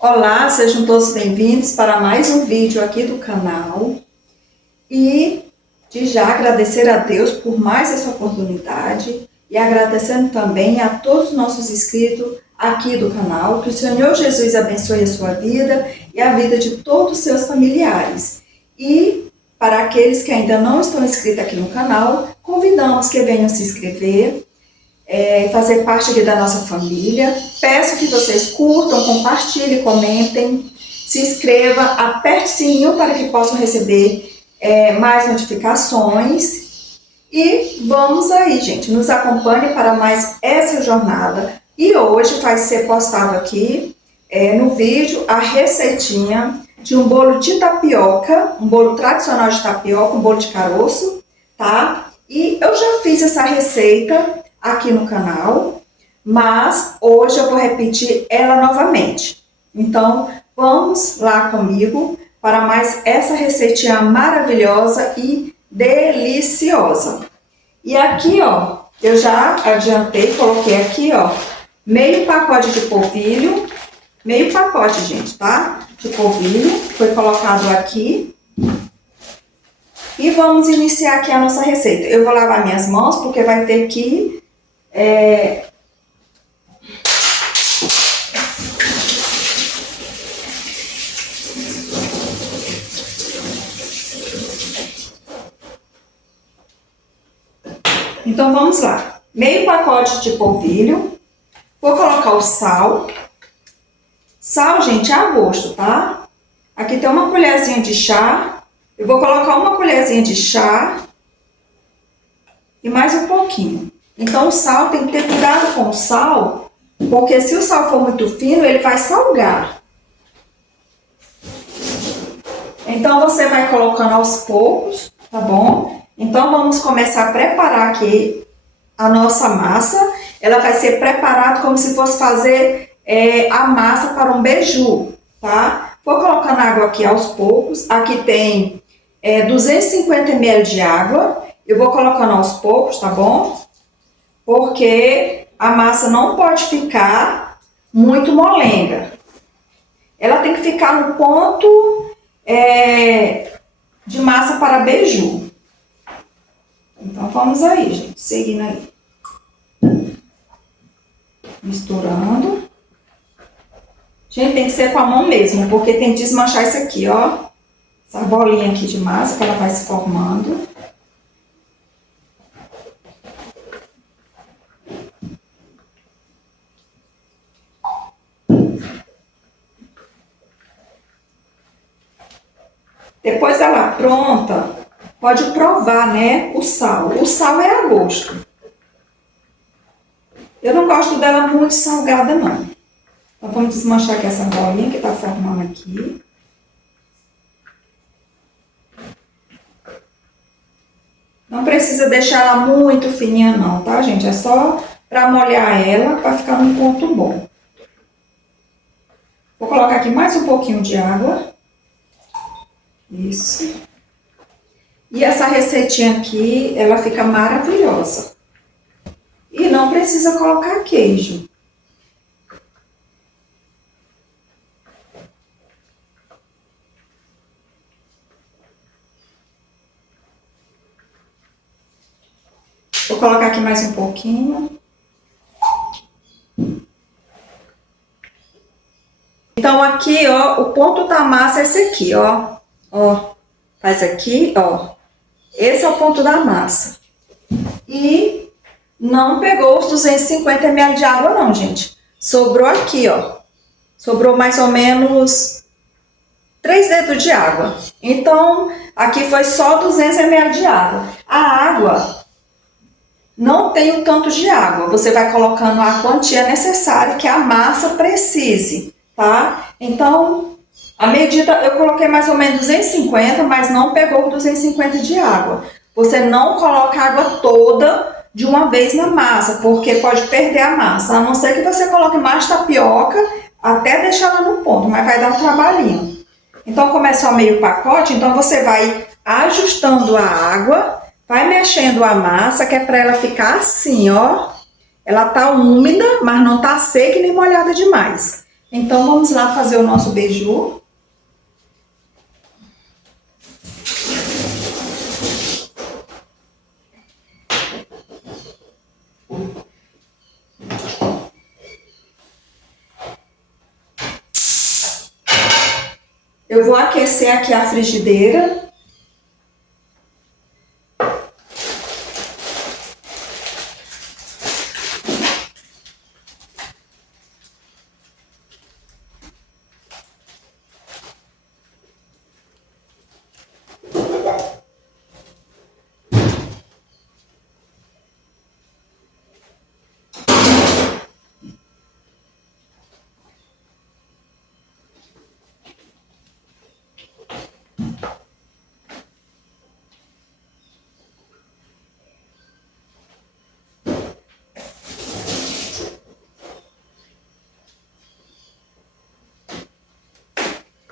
Olá, sejam todos bem-vindos para mais um vídeo aqui do canal e de já agradecer a Deus por mais essa oportunidade e agradecendo também a todos os nossos inscritos aqui do canal, que o Senhor Jesus abençoe a sua vida e a vida de todos os seus familiares. E para aqueles que ainda não estão inscritos aqui no canal, convidamos que venham se inscrever, fazer parte aqui da nossa família. Peço que vocês curtam, compartilhem, comentem, se inscreva, aperte o sininho para que possam receber mais notificações. E vamos aí, gente, nos acompanhe para mais essa jornada. E hoje vai ser postado aqui no vídeo a receitinha de um bolo de tapioca, um bolo tradicional de tapioca, um bolo de caroço, tá? E eu já fiz essa receita aqui no canal, mas hoje eu vou repetir ela novamente. Então, vamos lá comigo para mais essa receitinha maravilhosa e deliciosa. E aqui, ó, eu já adiantei, coloquei aqui, ó, meio pacote de polvilho, meio pacote, gente, tá? De polvilho, foi colocado aqui. E vamos iniciar aqui a nossa receita. Eu vou lavar minhas mãos porque vai ter que Então vamos lá. Meio pacote de polvilho. Vou colocar o sal. Sal, gente, é a gosto, tá? Aqui tem uma colherzinha de chá. Eu vou colocar uma colherzinha de chá e mais um pouquinho. Então o sal, tem que ter cuidado com o sal, porque se o sal for muito fino, ele vai salgar. Então você vai colocando aos poucos, tá bom? Então vamos começar a preparar aqui a nossa massa. Ela vai ser preparada como se fosse fazer a massa para um beiju, tá? Vou colocando água aqui aos poucos. Aqui tem 250 ml de água. Eu vou colocando aos poucos, tá bom? Porque a massa não pode ficar muito molenga. Ela tem que ficar no ponto de massa para beiju. Então vamos aí, gente, seguindo aí. Misturando. Gente, tem que ser com a mão mesmo, porque tem que desmanchar isso aqui, ó. Essa bolinha aqui de massa, que ela vai se formando. Depois dela pronta, pode provar, né, o sal. O sal é a gosto. Eu não gosto dela muito salgada, não. Então vamos desmanchar aqui essa bolinha que tá formando aqui. Não precisa deixar ela muito fininha não, tá, gente? É só para molhar ela, para ficar num ponto bom. Vou colocar aqui mais um pouquinho de água. Isso. E essa receitinha aqui, ela fica maravilhosa. E não precisa colocar queijo. Vou colocar aqui mais um pouquinho. Então aqui, ó, o ponto da massa é esse aqui, ó. Ó, faz aqui, ó. Esse é o ponto da massa. E não pegou os 250 ml de água não, gente. Sobrou aqui, ó. Sobrou mais ou menos 3 dedos de água. Então, aqui foi só 200 ml de água. A água não tem o tanto de água. Você vai colocando a quantia necessária que a massa precise, tá? Então, a medida, eu coloquei mais ou menos 250, mas não pegou 250 de água. Você não coloca a água toda de uma vez na massa, porque pode perder a massa. A não ser que você coloque mais tapioca até deixar ela no ponto, mas vai dar um trabalhinho. Então, começou a meio pacote, então você vai ajustando a água, vai mexendo a massa, que é para ela ficar assim, ó. Ela tá úmida, mas não tá seca e nem molhada demais. Então vamos lá fazer o nosso beiju. Eu vou aquecer aqui a frigideira.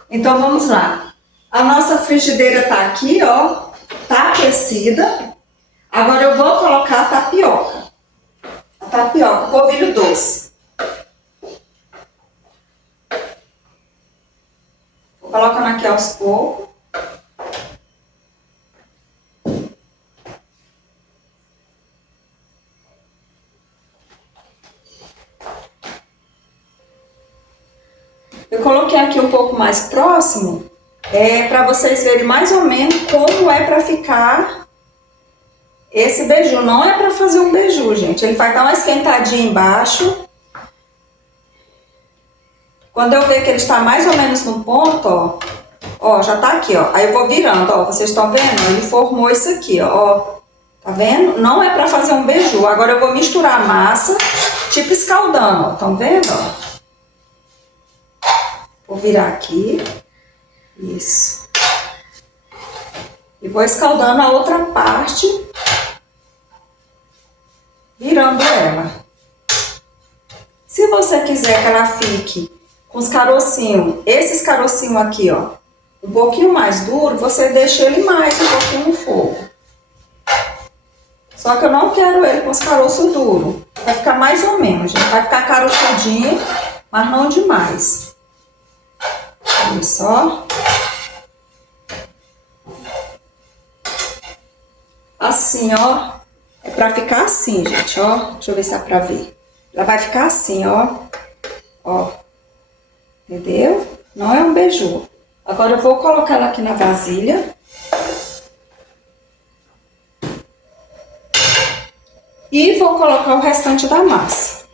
Então vamos lá. A nossa frigideira tá aqui, ó, tá aquecida. Agora eu vou colocar a tapioca. A tapioca, polvilho doce. Vou colocando aqui aos poucos. Eu coloquei aqui um pouco mais próximo, para vocês verem mais ou menos como é para ficar esse beiju. Não é para fazer um beiju, gente. Ele vai dar uma esquentadinha embaixo. Quando eu ver que ele está mais ou menos no ponto, ó, já tá aqui, ó. Aí eu vou virando, ó. Vocês estão vendo? Ele formou isso aqui, ó. Tá vendo? Não é para fazer um beiju. Agora eu vou misturar a massa, tipo escaldando, ó. Estão vendo, ó? Vou virar aqui, isso, e vou escaldando a outra parte, virando ela. Se você quiser que ela fique com os carocinhos, esses carocinhos aqui, ó, um pouquinho mais duro, você deixa ele mais um pouquinho no fogo. Só que eu não quero ele com os caroços duros, vai ficar mais ou menos, gente, vai ficar caroçudinho, mas não demais. Olha só. Assim, ó. É pra ficar assim, gente, ó. Deixa eu ver se dá pra ver. Ela vai ficar assim, ó. Ó. Entendeu? Não é um beiju. Agora eu vou colocar ela aqui na vasilha. E vou colocar o restante da massa.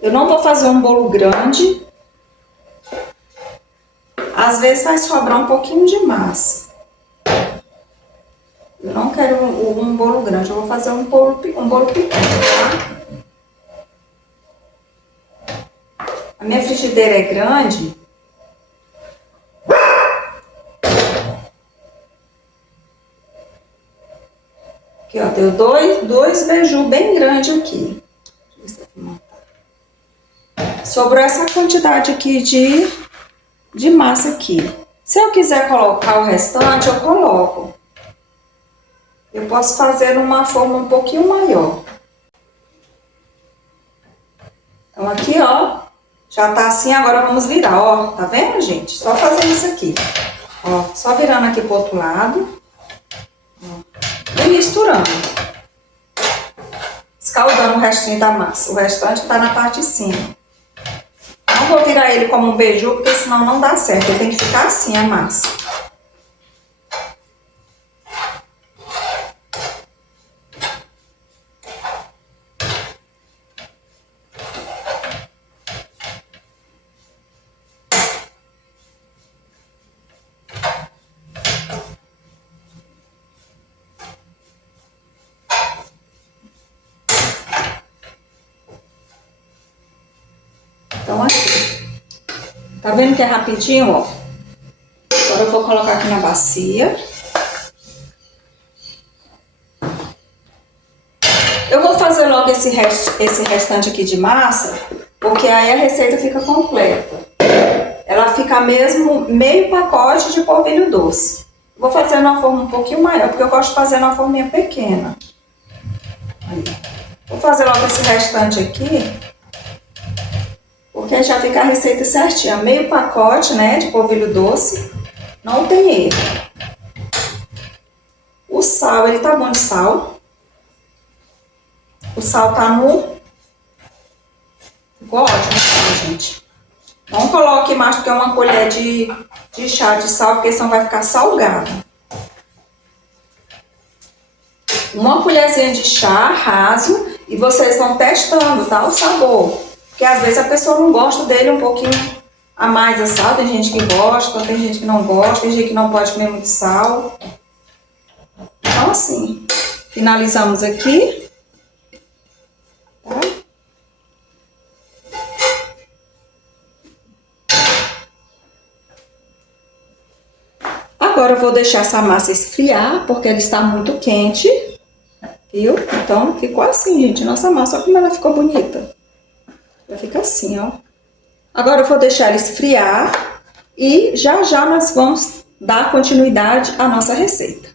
Eu não vou fazer um bolo grande. Às vezes vai sobrar um pouquinho de massa. Eu não quero um bolo grande, eu vou fazer um bolo pequeno, tá? A minha frigideira é grande. Aqui, ó, deu dois beiju bem grandes aqui. Deixa eu ver se eu vou montar. Sobrou essa quantidade aqui de massa aqui. Se eu quiser colocar o restante, eu coloco. Eu posso fazer numa forma um pouquinho maior. Então aqui, ó, já tá assim, agora vamos virar, ó. Tá vendo, gente? Só fazendo isso aqui. Ó, só virando aqui pro outro lado. Ó, e misturando. Escaldando o restinho da massa. O restante tá na parte de cima. Não vou virar ele como um beiju, porque senão não dá certo. Ele tem que ficar assim, a massa. Então aqui. Tá vendo que é rapidinho, ó? Agora eu vou colocar aqui na bacia. Eu vou fazer logo esse restante aqui de massa, porque aí a receita fica completa. Ela fica mesmo meio pacote de polvilho doce. Vou fazer numa forma um pouquinho maior, porque eu gosto de fazer numa forminha pequena. Aí. Vou fazer logo esse restante aqui. porque já fica a receita certinha. Meio pacote, né, de polvilho doce. Não tem erro. O sal, ele tá bom de sal. O sal tá no... Ficou ótimo, gente. Não coloque mais do que uma colher de chá de sal, porque senão vai ficar salgado. Uma colherzinha de chá raso e vocês vão testando, tá? O sabor. Porque às vezes a pessoa não gosta dele um pouquinho a mais a sal. Tem gente que gosta, tem gente que não gosta, tem gente que não pode comer muito sal. Então assim, finalizamos aqui. Tá? Agora eu vou deixar essa massa esfriar, porque ela está muito quente. Viu? Então, ficou assim, gente, nossa massa. Olha como ela ficou bonita. Ela fica assim, ó. Agora eu vou deixar ela esfriar e já já nós vamos dar continuidade à nossa receita.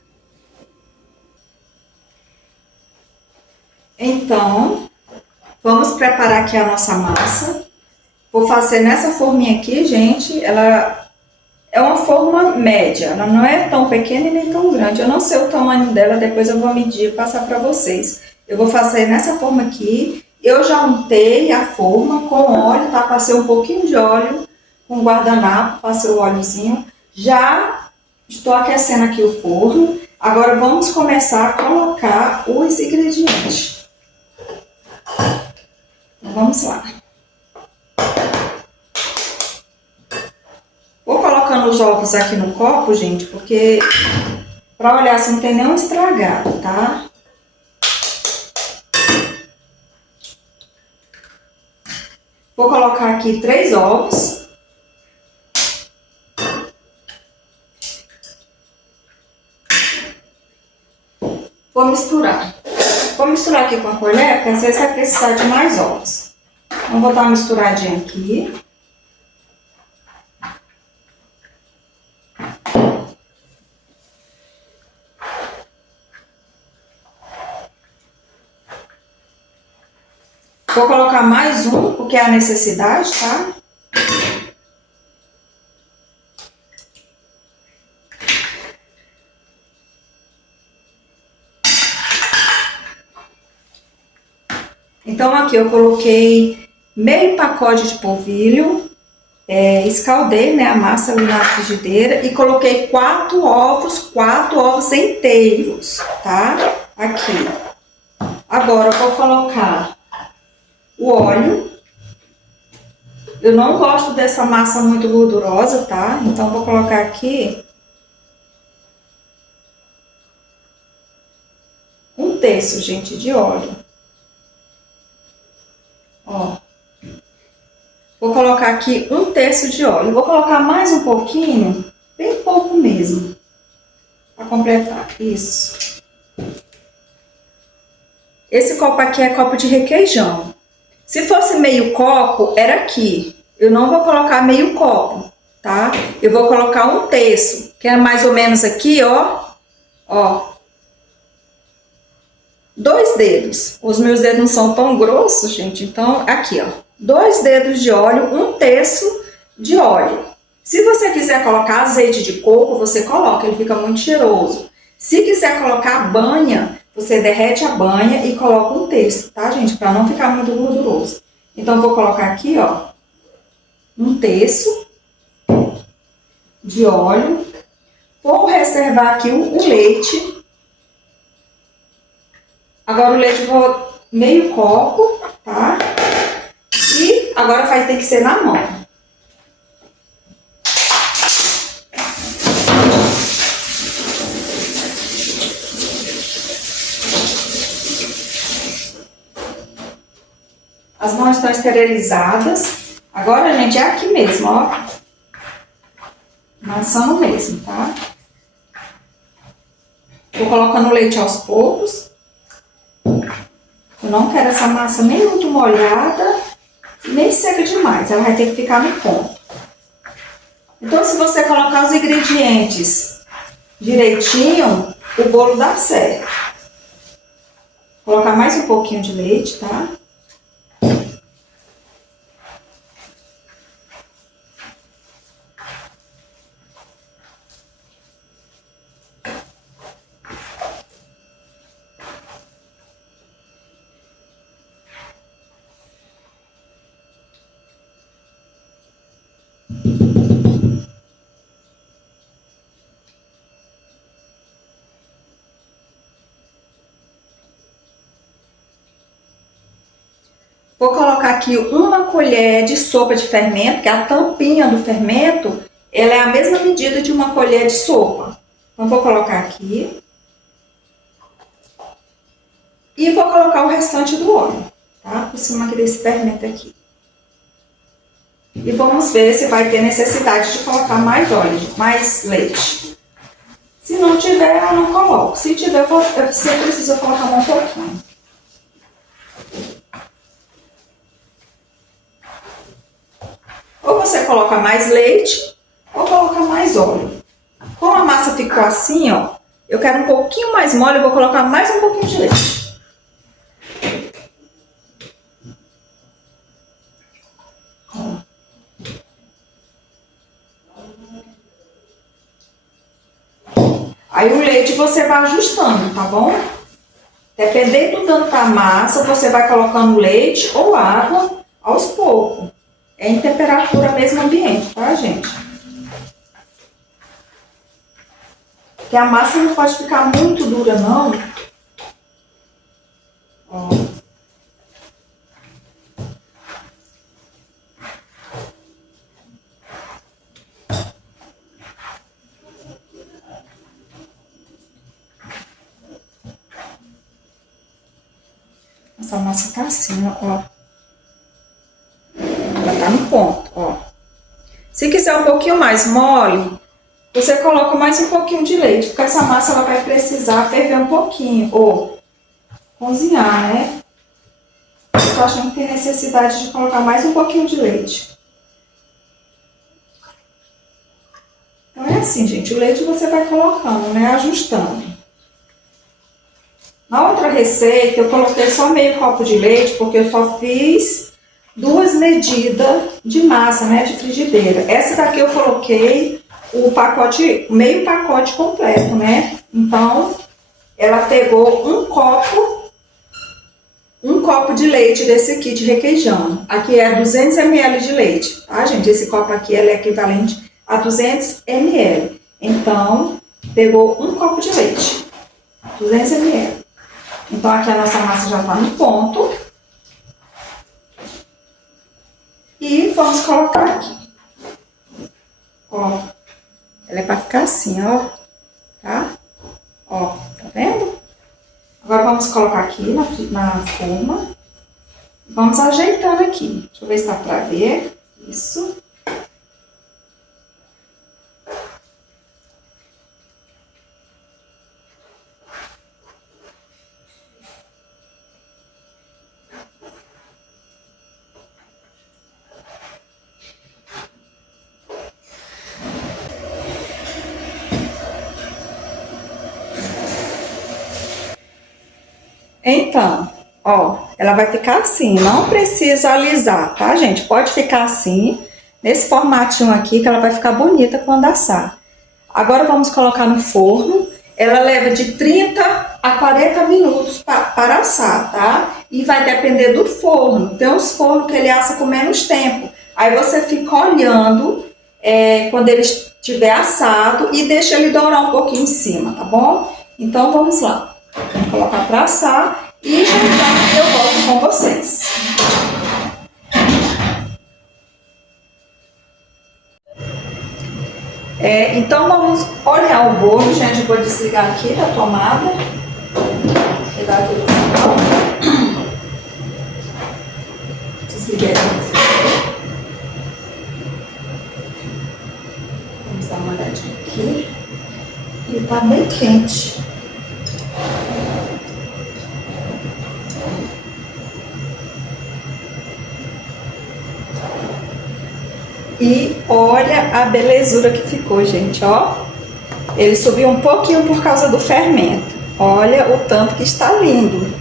Então, vamos preparar aqui a nossa massa. Vou fazer nessa forminha aqui, gente, ela é uma forma média. Ela não é tão pequena e nem tão grande. Eu não sei o tamanho dela, depois eu vou medir e passar para vocês. Eu vou fazer nessa forma aqui. Eu já untei a forma com óleo, tá? Passei um pouquinho de óleo com guardanapo, passei o óleozinho. Já estou aquecendo aqui o forno. Agora vamos começar a colocar os ingredientes. Então, vamos lá. Vou colocando os ovos aqui no copo, gente, porque para olhar se não tem nenhum estragado, tá? Vou colocar aqui 3 ovos. Vou misturar. Vou misturar aqui com a colher, porque às vezes vai precisar de mais ovos. Então, vou dar uma misturadinha aqui. Vou colocar mais um, porque é a necessidade, tá? Então, aqui eu coloquei meio pacote de polvilho, escaldei, né, a massa ali na frigideira e coloquei 4 ovos inteiros, tá? Aqui. Agora eu vou colocar o óleo. Eu não gosto dessa massa muito gordurosa, tá? Então, vou colocar aqui 1/3, gente, de óleo. Ó. Vou colocar aqui 1/3 de óleo. Vou colocar mais um pouquinho, bem pouco mesmo, para completar. Isso. Esse copo aqui é copo de requeijão. Se fosse meio copo, era aqui. Eu não vou colocar meio copo, tá? Eu vou colocar 1/3, que é mais ou menos aqui, ó. Ó. 2 dedos. Os meus dedos não são tão grossos, gente. Então, aqui, ó. 2 dedos de óleo, 1/3 de óleo. Se você quiser colocar azeite de coco, você coloca, ele fica muito cheiroso. Se quiser colocar banha, você derrete a banha e coloca 1/3, tá, gente? Para não ficar muito gorduroso. Então, vou colocar aqui, ó, 1/3 de óleo. Vou reservar aqui o leite. Agora o leite eu vou meio copo, tá? E agora vai ter que ser na mão. As mãos estão esterilizadas. Agora, gente, é aqui mesmo, ó. Amassando mesmo, tá? Vou colocando o leite aos poucos. Eu não quero essa massa nem muito molhada, nem seca demais. Ela vai ter que ficar no ponto. Então, se você colocar os ingredientes direitinho, o bolo dá certo. Vou colocar mais um pouquinho de leite, tá? Vou colocar aqui uma colher de sopa de fermento, que a tampinha do fermento, ela é a mesma medida de uma colher de sopa. Então, vou colocar aqui. E vou colocar o restante do óleo, tá? Por cima aqui desse fermento aqui. E vamos ver se vai ter necessidade de colocar mais óleo, mais leite. Se não tiver, eu não coloco. Se tiver, você precisa colocar um pouquinho. Ou você coloca mais leite, ou coloca mais óleo. Como a massa ficou assim, ó, eu quero um pouquinho mais mole, eu vou colocar mais um pouquinho de leite. Aí o leite você vai ajustando, tá bom? Dependendo do tanto da massa, você vai colocando leite ou água aos poucos. É em temperatura mesmo ambiente, tá, gente? Porque a massa não pode ficar muito dura, não. Ó. Essa massa tá assim, ó. Ela tá no ponto, ó. Se quiser um pouquinho mais mole, você coloca mais um pouquinho de leite, porque essa massa ela vai precisar ferver um pouquinho, ou cozinhar, né? Eu tô achando que tem necessidade de colocar mais um pouquinho de leite. Então é assim, gente, o leite você vai colocando, né? Ajustando. Na outra receita, eu coloquei só meio copo de leite, porque eu só fiz 2 medidas de massa, né, de frigideira. Essa daqui eu coloquei o pacote, meio pacote completo, né? Então, ela pegou um copo de leite desse kit requeijão. Aqui é 200 ml de leite, tá, gente? Esse copo aqui ele é equivalente a 200 ml. Então, pegou um copo de leite, 200 ml. Então, aqui a nossa massa já tá no ponto. E vamos colocar aqui. Ó, ela é pra ficar assim, ó, tá? Ó, tá vendo? Agora vamos colocar aqui na forma. Vamos ajeitando aqui. Deixa eu ver se dá pra ver. Isso. Então, ó, ela vai ficar assim, não precisa alisar, tá, gente? Pode ficar assim, nesse formatinho aqui, que ela vai ficar bonita quando assar. Agora vamos colocar no forno. Ela leva de 30 a 40 minutos para assar, tá? E vai depender do forno. Tem uns fornos que ele assa com menos tempo. Aí você fica olhando quando ele estiver assado e deixa ele dourar um pouquinho em cima, tá bom? Então vamos lá. Vamos colocar para assar e já já eu volto com vocês. Então vamos olhar o bolo, gente. Eu vou desligar aqui da tomada. Pegar aqui do final. Desliguei aqui. Vamos dar uma olhadinha aqui. Ele tá bem quente. E olha a belezura que ficou, gente, ó. Ele subiu um pouquinho por causa do fermento. Olha o tanto que está lindo.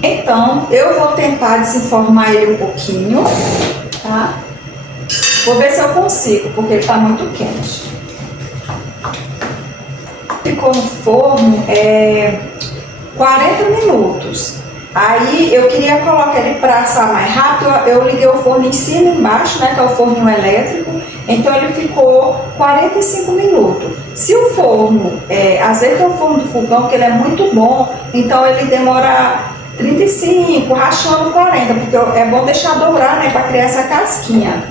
Então, eu vou tentar desenformar ele um pouquinho, tá? Vou ver se eu consigo, porque ele está muito quente. Ficou no forno 40 minutos. Aí eu queria colocar ele para assar mais rápido. Eu liguei o forno em cima e embaixo, né, que é o forninho elétrico. Então ele ficou 45 minutos. Se o forno, às vezes tem o forno do fogão, que ele é muito bom, então ele demora 35, rachando 40, porque é bom deixar dourar, né, para criar essa casquinha.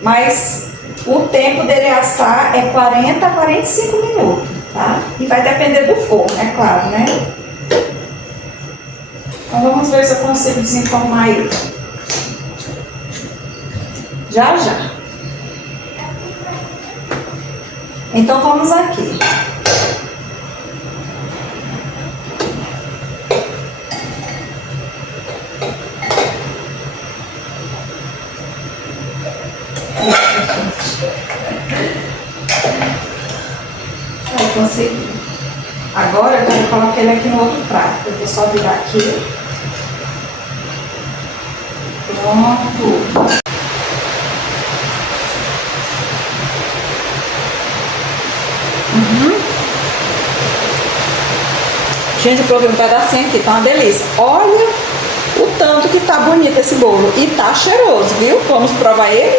Mas o tempo dele assar é 40 a 45 minutos, tá? E vai depender do forno, é claro, né? Então vamos ver se eu consigo desenformar ele. Já, já. Então vamos aqui. Aí consegui. Agora eu quero colocar ele aqui no outro prato. Eu vou só virar aqui. Pronto. Gente, eu provei um pedacinho aqui, tá uma delícia. Olha o tanto que tá bonito esse bolo. E tá cheiroso, viu? Vamos provar ele?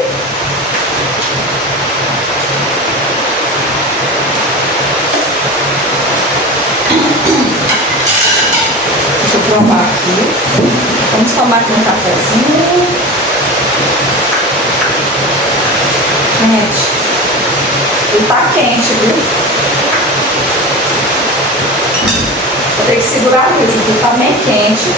Deixa eu provar aqui. Vamos tomar aqui um cafezinho. Gente, ele tá quente, viu? Vou ter que segurar mesmo, porque tá bem quente.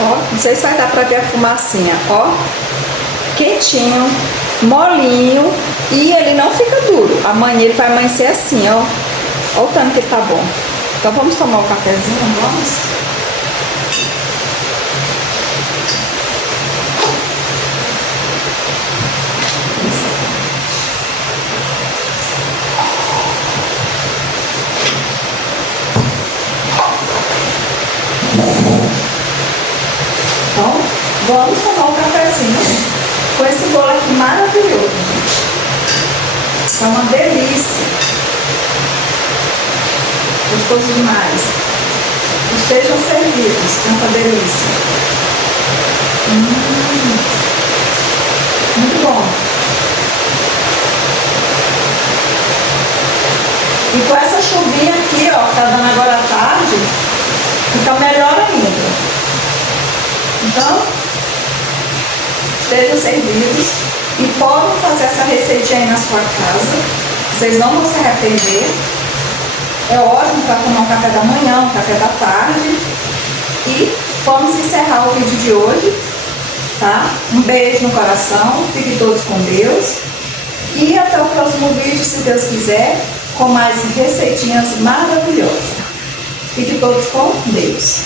Ó, não sei se vai dar pra ver a fumacinha, ó. Quentinho, molinho e ele não fica duro. Amanhã ele vai amanhecer assim, ó. Ó o tanto que ele tá bom. Então vamos tomar um cafezinho, vamos? Então, vamos tomar um cafezinho com esse bolo aqui maravilhoso, gente. É uma delícia. Gostoso demais. Estejam servidos com essa delícia. Muito bom. E com essa chuvinha aqui, ó, que tá dando agora à tarde, fica melhor ainda. Então, estejam servidos e podem fazer essa receitinha aí na sua casa. Vocês não vão se arrepender. É ótimo para tomar um café da manhã, um café da tarde. E vamos encerrar o vídeo de hoje, tá? Um beijo no coração, fiquem todos com Deus. E até o próximo vídeo, se Deus quiser, com mais receitinhas maravilhosas. Fiquem todos com Deus.